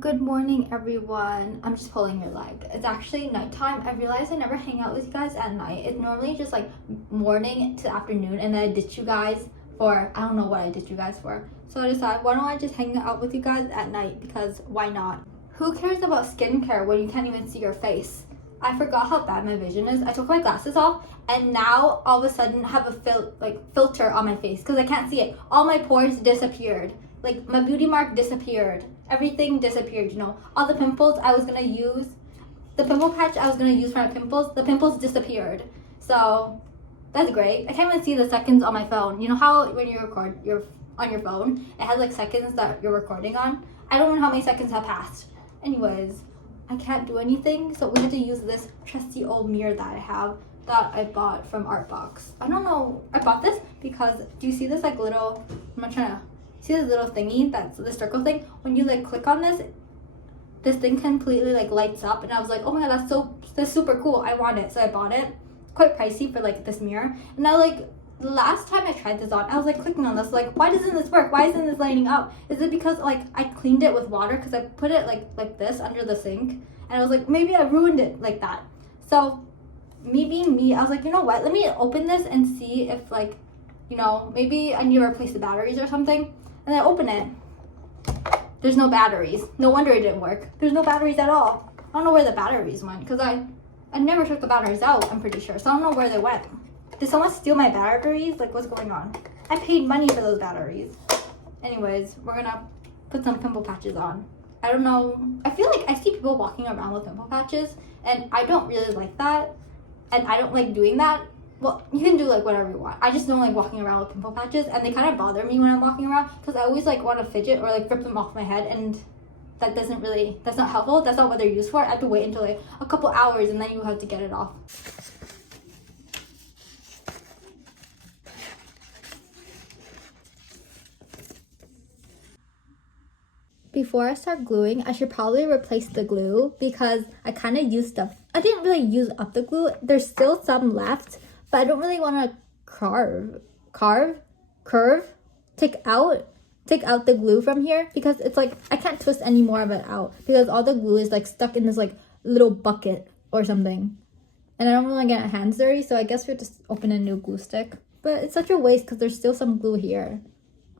Good morning, everyone. I'm just pulling your leg. It's actually nighttime. I realized I never hang out with you guys at night. It's normally just like morning to afternoon, and then I ditch you guys for I don't know what I ditch you guys for. So I decided, why don't I just hang out with you guys at night? Because why not? Who cares about skincare when you can't even see your face? I forgot how bad my vision is. I took my glasses off, and now all of a sudden have a filter on my face because I can't see it. All my pores disappeared. Like my beauty mark disappeared. Everything disappeared, all the pimples I was gonna use, the pimple patch I was gonna use for my pimples, the pimples disappeared. So that's great. I can't even see the seconds on my phone. You know how when you record on your phone, it has like seconds that you're recording on? I don't know how many seconds have passed. Anyways, I can't do anything, so we had to use this trusty old mirror that I have that I bought from Artbox. I don't know, I bought this because, do you see this like little, I'm not trying to, see this little thingy, that's the circle thing? When you like click on this thing completely like lights up, and I was like, oh my god, that's super cool, I want it. So I bought it. Quite pricey for like this mirror. And now like the last time I tried this on, I was like clicking on this, like, why doesn't this work? Why isn't this lighting up? Is it because like I cleaned it with water? Because I put it like this under the sink, and I was like, maybe I ruined it like that. So me being me, I was like, you know what, let me open this and see if like, maybe I need to replace the batteries or something. And I open it, there's no batteries. No wonder it didn't work. There's no batteries at all. I don't know where the batteries went, because I never took the batteries out, I'm pretty sure. So I don't know where they went. Did someone steal my batteries? Like, what's going on? I paid money for those batteries. Anyways, we're gonna put some pimple patches on. I don't know. I feel like I see people walking around with pimple patches, and I don't really like that. And I don't like doing that. Well, you can do like whatever you want. I just don't like walking around with pimple patches, and they kind of bother me when I'm walking around because I always like want to fidget or like rip them off my head, and that's not helpful. That's not what they're used for. I have to wait until like a couple hours, and then you have to get it off. Before I start gluing, I should probably replace the glue because I kind of used up. I didn't really use up the glue. There's still some left, but I don't really want to curve, take out the glue from here because it's like I can't twist any more of it out because all the glue is like stuck in this like little bucket or something. And I don't really want to get my hands dirty, so I guess we'll just open a new glue stick. But it's such a waste because there's still some glue here.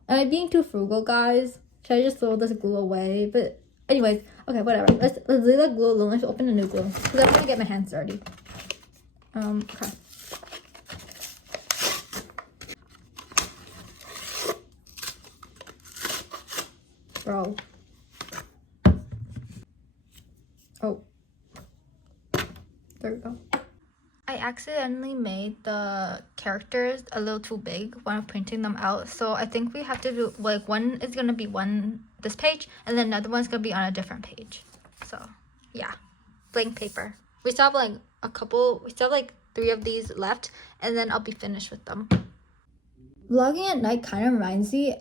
Am I being too frugal, guys? Should I just throw this glue away? But anyways, okay, whatever. Let's leave the glue alone. Let's open a new glue because I want to get my hands dirty. Okay. Bro. Oh. There we go. I accidentally made the characters a little too big when I'm printing them out. So I think we have to do, like, one is going to be this page, and then another one's going to be on a different page. So, yeah. Blank paper. We still have, like, 3 of these left, and then I'll be finished with them. Vlogging at night kind of reminds me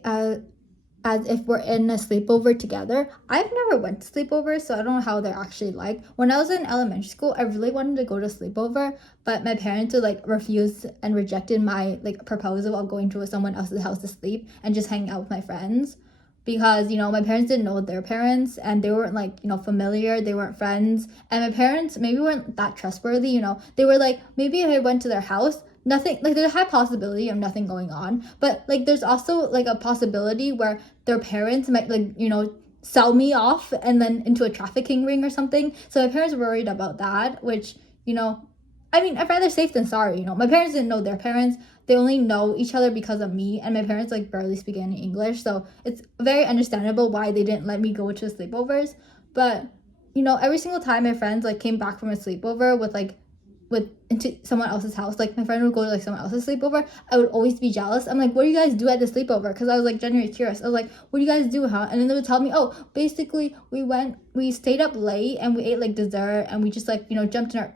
as if we're in a sleepover together. I've never went to sleepovers, so I don't know how they're actually like. When I was in elementary school, I really wanted to go to sleepover, but my parents would like refuse and rejected my like proposal of going to someone else's house to sleep and just hanging out with my friends. Because, my parents didn't know their parents, and they weren't like, familiar, they weren't friends. And my parents maybe weren't that trustworthy, They were like, maybe if I went to their house, nothing, like there's a high possibility of nothing going on, but like there's also like a possibility where their parents might like sell me off and then into a trafficking ring or something. So my parents were worried about that, which I mean, I'd rather safe than sorry. My parents didn't know their parents. They only know each other because of me, and my parents like barely speak any English, so it's very understandable why they didn't let me go to sleepovers. But every single time my friends like came back from a sleepover with into someone else's house, like my friend would go to like someone else's sleepover, I would always be jealous. I'm like, what do you guys do at the sleepover? Because I was like genuinely curious. I was like, what do you guys do, huh? And then they would tell me, oh, basically we stayed up late and we ate like dessert, and we just like jumped in our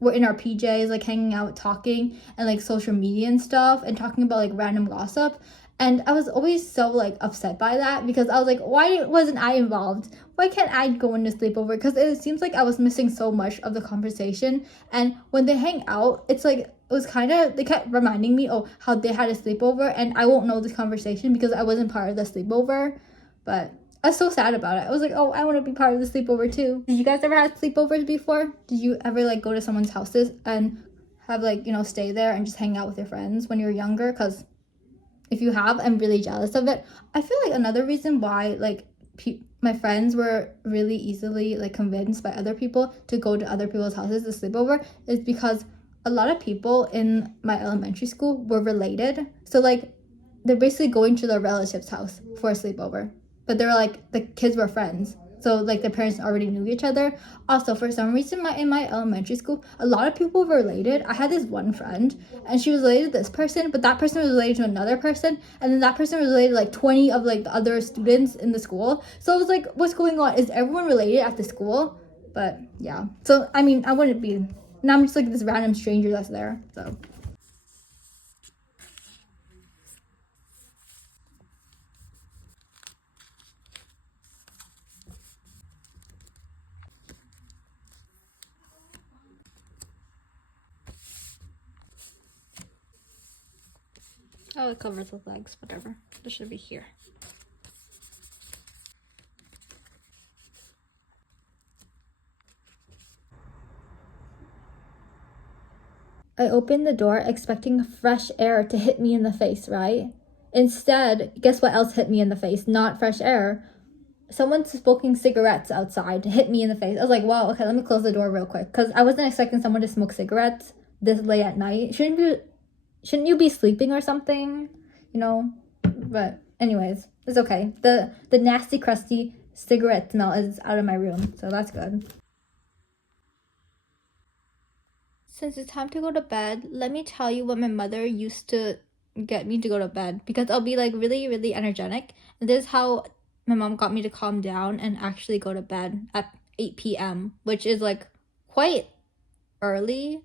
we're in our PJs, like hanging out, talking, and like social media and stuff, and talking about like random gossip. And I was always so like upset by that because I was like, why wasn't I involved? Why can't I go into sleepover? Because it seems like I was missing so much of the conversation. And when they hang out, it's like they kept reminding me, oh, how they had a sleepover, and I won't know this conversation because I wasn't part of the sleepover. But I was so sad about it. I was like, oh, I want to be part of the sleepover too. Did you guys ever have sleepovers before? Did you ever like go to someone's houses and have like, stay there and just hang out with your friends when you were younger? Because if you have, I'm really jealous of it. I feel like another reason why like my friends were really easily like convinced by other people to go to other people's houses to sleepover is because a lot of people in my elementary school were related. So like they're basically going to their relative's house for a sleepover. But they were like, the kids were friends. So like the parents already knew each other. Also, for some reason, in my elementary school, a lot of people were related. I had this one friend, and she was related to this person, but that person was related to another person, and then that person was related to like 20 of like the other students in the school. So I was like, what's going on? Is everyone related at the school? But yeah. So I mean, I wouldn't be. Now I'm just like this random stranger that's there. So. Oh, it covers the legs, whatever. This should be here. I opened the door expecting fresh air to hit me in the face, right? Instead, guess what else hit me in the face? Not fresh air. Someone smoking cigarettes outside hit me in the face. I was like, wow, okay, let me close the door real quick. Because I wasn't expecting someone to smoke cigarettes this late at night. Shouldn't you be sleeping or something? But anyways, it's okay. The nasty, crusty cigarette smell is out of my room, so that's good. Since it's time to go to bed, let me tell you what my mother used to get me to go to bed, because I'll be like really, really energetic. And this is how my mom got me to calm down and actually go to bed at 8 p.m., which is like quite early.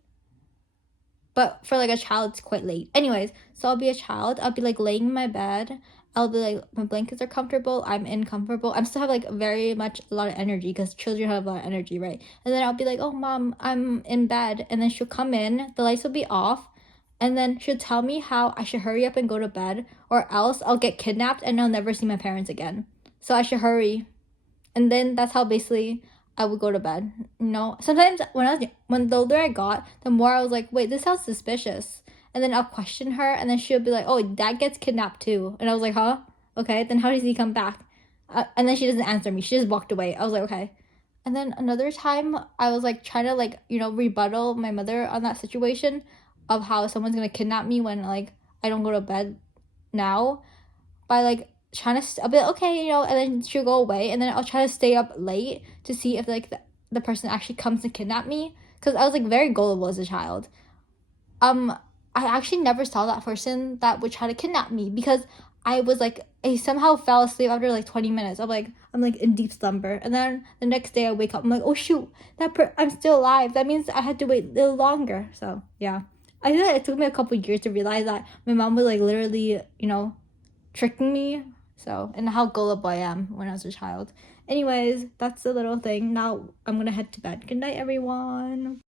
But for like a child, it's quite late. Anyways, so I'll be a child. I'll be like laying in my bed. I'll be like, my blankets are comfortable. I'm uncomfortable. I'm still have like very much a lot of energy because children have a lot of energy, right? And then I'll be like, oh, mom, I'm in bed. And then she'll come in. The lights will be off. And then she'll tell me how I should hurry up and go to bed, or else I'll get kidnapped and I'll never see my parents again. So I should hurry. And then that's how basically I would go to bed. Sometimes when the older I got, the more I was like, wait, this sounds suspicious. And then I'll question her, and then she'll be like, oh, dad gets kidnapped too. And I was like, huh? Okay, then how does he come back? And then she doesn't answer me. She just walked away. I was like, okay. And then another time, I was like trying to like, rebuttal my mother on that situation of how someone's gonna kidnap me when like I don't go to bed now, by like trying to, I'll be like, okay, and then she'll go away, and then I'll try to stay up late to see if like the person actually comes to kidnap me, because I was like very gullible as a child. I actually never saw that person that would try to kidnap me, because I was like, I somehow fell asleep after like 20 minutes. I'm like in deep slumber, and then the next day I wake up, I'm like, oh shoot, I'm still alive. That means I had to wait a little longer. So yeah, I think it took me a couple years to realize that my mom was like literally, tricking me. So, and how gullible I am when I was a child. Anyways, that's the little thing. Now I'm gonna head to bed. Good night, everyone.